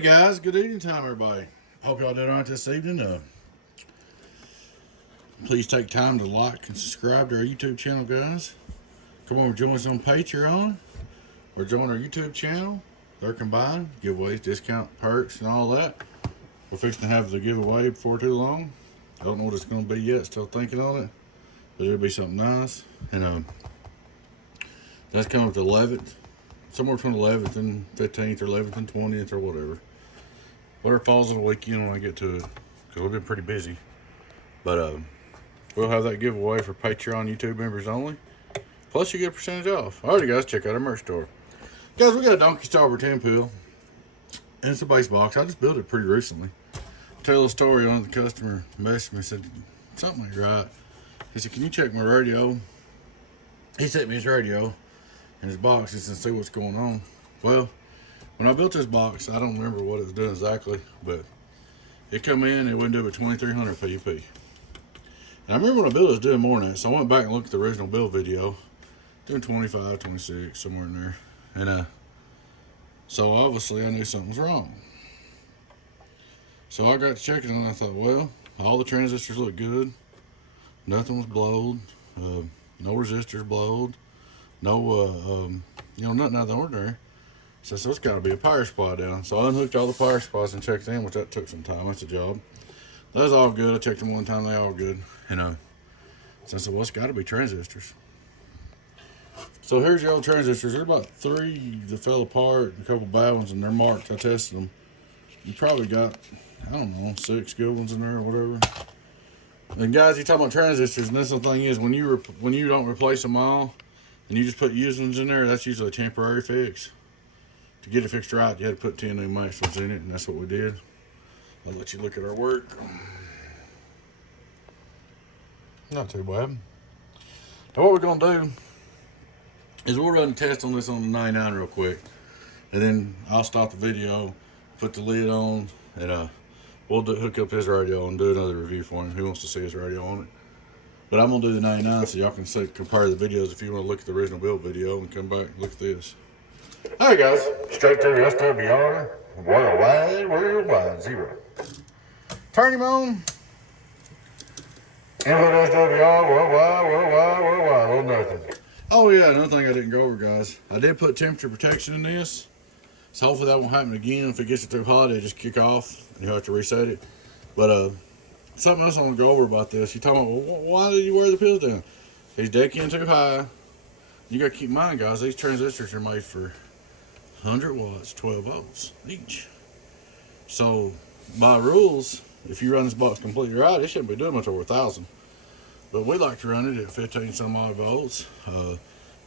Alrighty guys, good evening time everybody. Hope y'all doing alright this evening. Please take time to like and subscribe to our YouTube channel, guys. Come over, join us on Patreon or join our YouTube channel. They're combined, giveaways, discount, perks, and all that. We're fixing to have the giveaway before too long. I don't know what it's going to be yet, still thinking on it, but it'll be something nice. And that's coming up the 11th, somewhere between the 11th and 15th or 11th and 20th or whatever. Whatever falls on the weekend when I get to it, because we've been pretty busy. But we'll have that giveaway for Patreon YouTube members only. Plus you get a percentage off. Alrighty guys, check out our merch store. Guys, we got a Donkey Stomper 10 pill. And it's a base box. I just built it pretty recently. Tell a story on the customer messaged me and said, something ain't right. He said, can you check my radio? He sent me his radio and his box and see what's going on. Well, when I built this box, I don't remember what it was doing exactly, but it come in, it wouldn't do but 2300 pp. And I remember when I built it was doing more than that, so I went back and looked at the original build video, doing 25, 26, somewhere in there. And so obviously I knew something was wrong. So I got to checking and I thought, well, all the transistors look good. Nothing was blowed. No resistors blowed. No, nothing out of the ordinary. So it's got to be a power supply down. So I unhooked all the power supplies and checked in, which that took some time. That's a job. That was all good. I checked them one time. They all good. So I said, well, it's got to be transistors. So here's the old transistors. There's about 3 that fell apart, a couple bad ones, and they're marked. I tested them. You probably got, I don't know, 6 good ones in there or whatever. And guys, you talk about transistors, and that's the thing is, when you don't replace them all, and you just put used ones in there, that's usually a temporary fix. To get it fixed right, you had to put 10 new max ones in it, and that's what we did. I'll let you look at our work. Not too bad. Now what we're gonna do is we'll run a test on this on the 99 real quick, and then I'll stop the video, put the lid on, and we'll hook up his radio and do another review for him. He wants to see his radio on it. But I'm gonna do the 99 so y'all can compare the videos if you want to look at the original build video and come back and look at this. Alright guys, straight to the SWR, worldwide 0. Turn him on. Input SWR, worldwide, little nothing. Oh yeah, another thing I didn't go over, guys. I did put temperature protection in this. So hopefully that won't happen again. If it gets too hot, it'll just kick off and you'll have to reset it. But something else I want to go over about this. You're talking about, well, why did you wear the pills down? He's decking too high. You got to keep in mind, guys, these transistors are made for 100 watts, 12 volts each. So by rules, if you run this box completely right, it shouldn't be doing much over 1,000. But we like to run it at 15 some odd volts,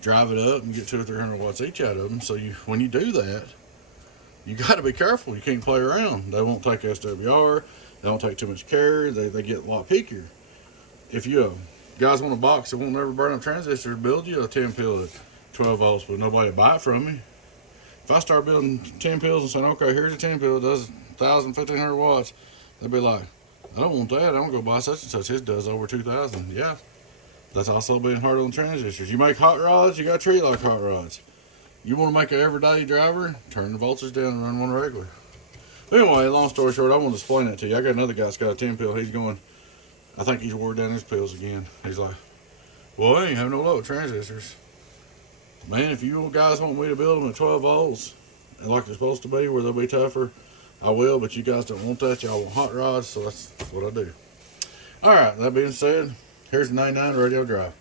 drive it up and get 200 or 300 watts each out of them. So when you do that, you got to be careful. You can't play around. They won't take SWR. They don't take too much care. They get a lot peakier. If you guys want a box that won't never burn up transistors, build you a 10 pill at 12 volts, but nobody will buy it from me. If I start building 10 pills and saying, okay, here's a 10 pill, it does 1,000, 1,500 watts, they'll be like, I don't want that. I don't go buy such and such. His does over 2,000. Yeah, that's also being hard on transistors. You make hot rods, you got to treat it like hot rods. You want to make an everyday driver, turn the voltage down and run one regular. Anyway, long story short, I want to explain that to you. I got another guy that's got a 10 pill. He's going, I think he's wore down his pills again. He's like, well, I ain't having no luck with transistors. Man, if you guys want me to build them at 12 volts, and like they're supposed to be, where they'll be tougher, I will, but you guys don't want that. Y'all want hot rods, so that's what I do. Alright, that being said, here's the 99 radio drive.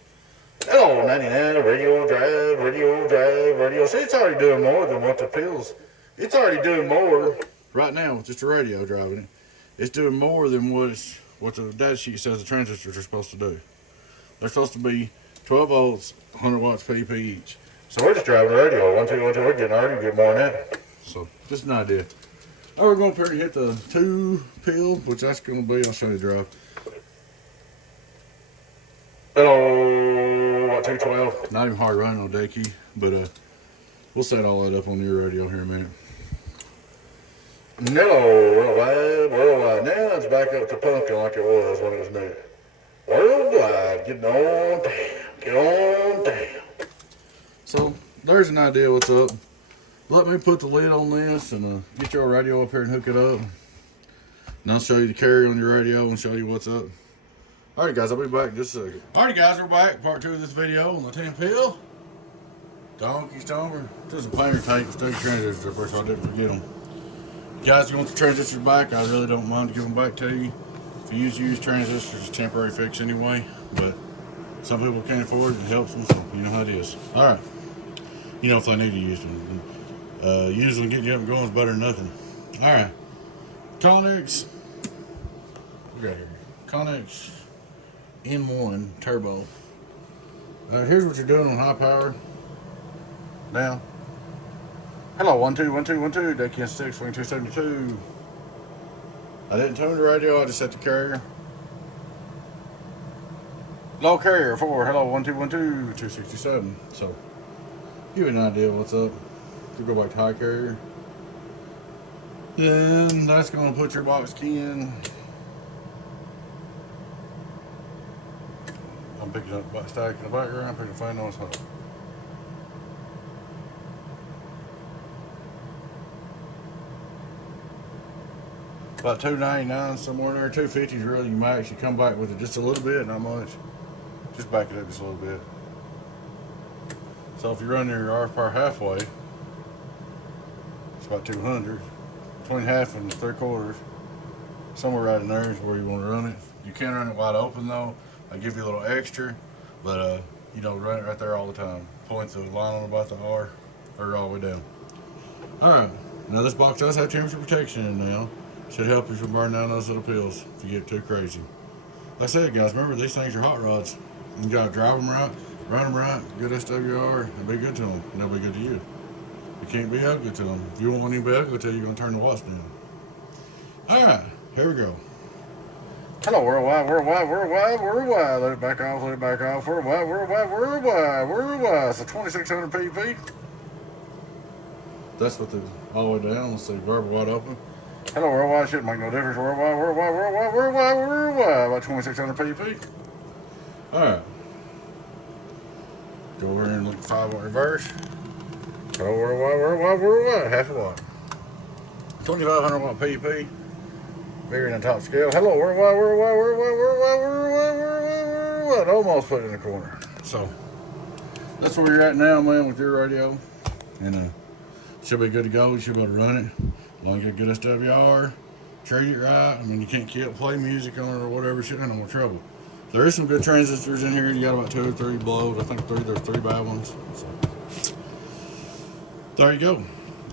Hello, 99 radio drive. See, it's already doing more than what the pills. It's already doing more right now with just a radio driving it. It's doing more than what the data sheet says the transistors are supposed to do. They're supposed to be 12 volts, 100 watts pp each. So we're just driving the radio. 1, 2, 1, 2. We're getting already get more than that. So just an idea. Now we're going up here and hit the 2 pill, which that's going to be. I'll show you the drive. Hello, what, 212? Not even hard running on day key, but we'll set all that up on your radio here in a minute. Hello, worldwide. Now it's back up to pumpkin like it was when it was new. Worldwide, get on down. So there's an idea what's up. let me put the lid on this and get your radio up here and hook it up. And I'll show you the carrier on your radio and show you what's up. Alright guys, I'll be back in just a second. Alright guys, we're back. Part 2 of this video on the 10 pill. Donkey Stomper. There's a planer tank with 2 transistors there first, so I didn't forget them. Guys, you want the transistors back? I really don't mind to give them back to you. If you use transistors, it's a temporary fix anyway. But some people can't afford it, it helps them, so you know how it is. Alright. You know if they need to use them. Using getting you up and going is better than nothing. Alright. Connex. We got here. Connex N1 Turbo. Here's what you're doing on high power. Down. Hello, 1 2 1 2 1 2. Deck in 6 swing 272. I didn't tune the radio, I just set the carrier. Low carrier 4. Hello, 1 2 1 2 267. So give you an idea what's up. You go back to high carrier. Then that's gonna put your box key in. I'm picking up static in the background, putting the fan on its home. About $2.99 somewhere in there. $2.50 is really max. You come back with it just a little bit, not much. Just back it up just a little bit. So if you run your RF power halfway, it's about 200. Between half and 3/4, somewhere right in there is where you want to run it. You can run it wide open though. I give you a little extra, but you don't run it right there all the time. Point the line on about the R, or all the way down. All right. Now this box does have temperature protection in now. Should help you from burning down those little pills if you get too crazy. Like I said, guys, remember these things are hot rods. You gotta drive them right, run them right, good SWR, and be good to them, and they'll be good to you. You can't be ugly to them. If you want one to be ugly to you, you're gonna turn the watts down. All right, here we go. Hello, worldwide, worldwide, worldwide, worldwide. Let it back off, let it back off. Worldwide, worldwide, worldwide, worldwide. So 2600 pp. That's what the all the way down. Let's see, verbal wide open. Hello, worldwide. Shouldn't make no difference. Worldwide, worldwide, worldwide, worldwide, worldwide. About 2600 pp. All right. Go over here and look at 5-watt reverse. Hello, worldwide, worldwide, worldwide. Half a watt. 2500 watt pp. Bigger than the top scale. Hello, worldwide, worldwide, worldwide, worldwide, worldwide, worldwide, worldwide. Almost put it in the corner. So that's where you're at now, man, with your radio. And should be good to go. You should be able to run it. As long as you get good SWR, treat it right. I mean, you can't play music on it or whatever. Shit ain't no more trouble. There is some good transistors in here. You got about 2 or 3 below. I think there's 3 bad ones. So there you go.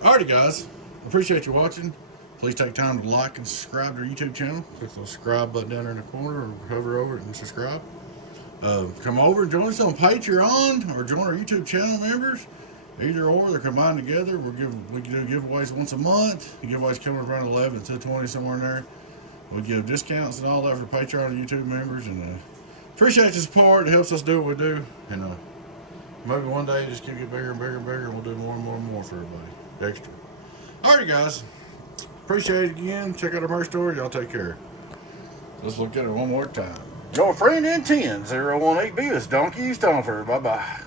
Alrighty, guys. Appreciate you watching. Please take time to like and subscribe to our YouTube channel. Click the subscribe button down there in the corner or hover over it and subscribe. Come over and join us on Patreon or join our YouTube channel members. Either or, they're combined together. We can do giveaways once a month. The giveaways come around 11 to 20 somewhere in there. We give discounts and all that for Patreon and YouTube members. And appreciate your support. It helps us do what we do. And maybe one day just keep getting bigger and bigger and bigger, and we'll do more and more and more for everybody. Extra. Alrighty, guys. Appreciate it again. Check out our merch store. Y'all take care. Let's look at it one more time. Your friend in 10, 018B is Donkey Stomper. Bye-bye.